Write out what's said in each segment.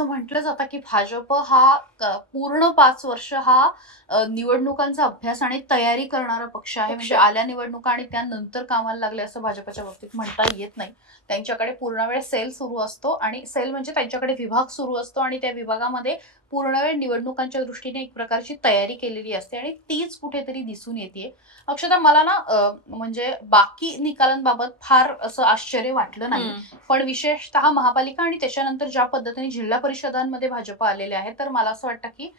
असं म्हटलं जातं की भाजप हा पूर्ण 5 वर्ष हा निवडणुकांचा अभ्यास आणि तयारी करणारा पक्ष आहे. म्हणजे आल्या निवडणुका आणि त्यानंतर कामाला लागले असं भाजपच्या बाबतीत म्हणता येत नाही. त्यांच्याकडे पूर्ण वेळ सेल सुरू असतो आणि सेल म्हणजे त्यांच्याकडे विभाग सुरू असतो आणि त्या विभागामध्ये पूर्ण वेळ निवडणुकांच्या दृष्टीने एक प्रकारची तयारी केलेली असते आणि तीच कुठेतरी दिसून येते. अक्षता, मला ना म्हणजे बाकी निकालांबाबत फार असं आश्चर्य वाटलं नाही, पण विशेषतः महापालिका आणि त्याच्यानंतर ज्या पद्धतीने जिल्हा परिषदांमध्ये भाजप आलेले आहे, तर मला असं वाटतं की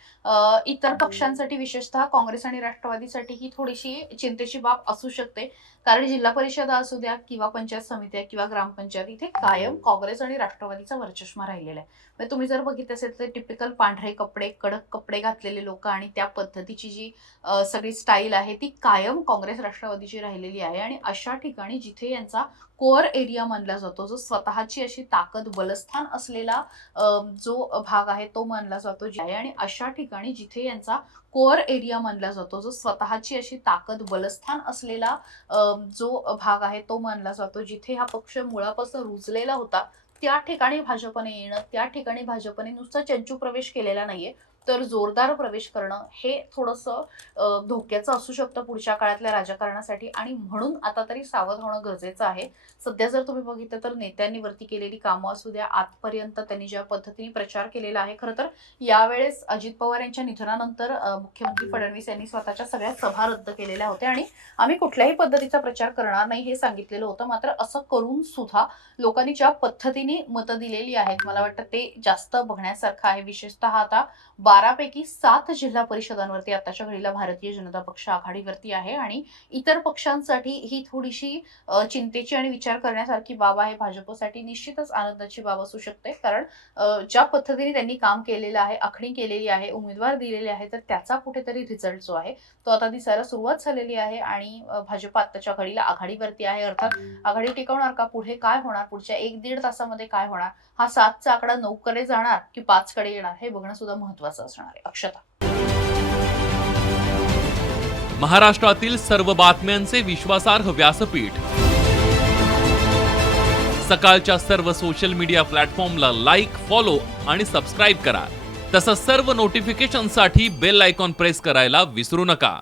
इतर पक्षांसाठी विशेषतः काँग्रेस आणि राष्ट्रवादीसाठी ही थोडीशी चिंतेची बाब असू शकते. कारण जिल्हा परिषदा असू द्या किंवा पंचायत समित्या किंवा ग्रामपंचायत, इथे कायम काँग्रेस आणि राष्ट्रवादीचा वर्चस्व राहिलेला आहे. म्हणजे तुम्ही जर बघितलं असेल तर टिपिकल पांढरे कपडे, कडक कपडे घातलेले लोक आणि त्या पद्धतीची जी सगळी स्टाईल आहे ती कायम काँग्रेस राष्ट्रवादीची राहिलेली आहे. आणि अशा ठिकाणी जिथे यांचा कोअर एरिया मानला जातो, जो स्वतःची अशी ताकद बलस्थान असलेला जो भाग आहे तो मानला जातो आहे, आणि अशा ठिकाणी जिथे यांचा कोअर एरिया मानला जातो, जो स्वतःची अशी ताकद बलस्थान असलेला जो भाग आहे तो मानला जातो, जिथे हा पक्ष मुळापासून रुजलेला होता, त्या ठिकाणी भाजपने येणं, त्या ठिकाणी भाजपने नुसता चंचू प्रवेश केलेला नाहीये, तर जोरदार प्रवेश करणं हे थोडंसं धोक्याचं असू शकतं पुढच्या काळातल्या राजकारणासाठी. आणि म्हणून आता तरी सावध होणं गरजेचं आहे. सध्या जर तुम्ही बघितलं तर नेत्यांनी वरती केलेली कामं असू द्या, आजपर्यंत त्यांनी ज्या पद्धतीने प्रचार केलेला आहे, खरं तर यावेळेस अजित पवार यांच्या निधनानंतर मुख्यमंत्री फडणवीस यांनी स्वतःच्या सगळ्या सभा रद्द केलेल्या होत्या आणि आम्ही कुठल्याही पद्धतीचा प्रचार करणार नाही हे सांगितलेलं होतं. मात्र असं करून सुद्धा लोकांनी ज्या पद्धतीने मतं दिलेली आहेत, मला वाटतं ते जास्त बघण्यासारखं आहे. विशेषतः आता 12 पैकी 7 जिल्हा परिषदांवरती आताच्या घडीला भारतीय जनता पक्ष आघाडीवरती आहे आणि इतर पक्षांसाठी ही थोडीशी चिंतेची आणि विचार करण्यासारखी बाब आहे. भाजपसाठी निश्चितच आनंदाची बाब असू शकते, कारण ज्या पद्धतीने त्यांनी काम केलेलं आहे, आखणी केलेली आहे, उमेदवार दिलेले आहे, तर त्याचा कुठेतरी रिझल्ट जो आहे तो आता दिसायला सुरुवात झालेली आहे आणि भाजप आताच्या घडीला आघाडीवरती आहे. अर्थात आघाडी टिकवणार का, पुढे काय होणार, पुढच्या 1-1.5 तासामध्ये काय होणार, हा 7चा आकडा 9 कडे जाणार की 5 कडे येणार, हे बघणं सुद्धा महत्वाचं असणार आहे. अक्षता. महाराष्ट्रातील सर्व बातम्यांचे विश्वासार्ह व्यासपीठ, सकाळच्या सर्व सोशल मीडिया प्लॅटफॉर्मला लाईक, फॉलो आणि सबस्क्राईब करा. तसंच सर्व नोटिफिकेशनसाठी बेल आयकॉन प्रेस करायला विसरू नका.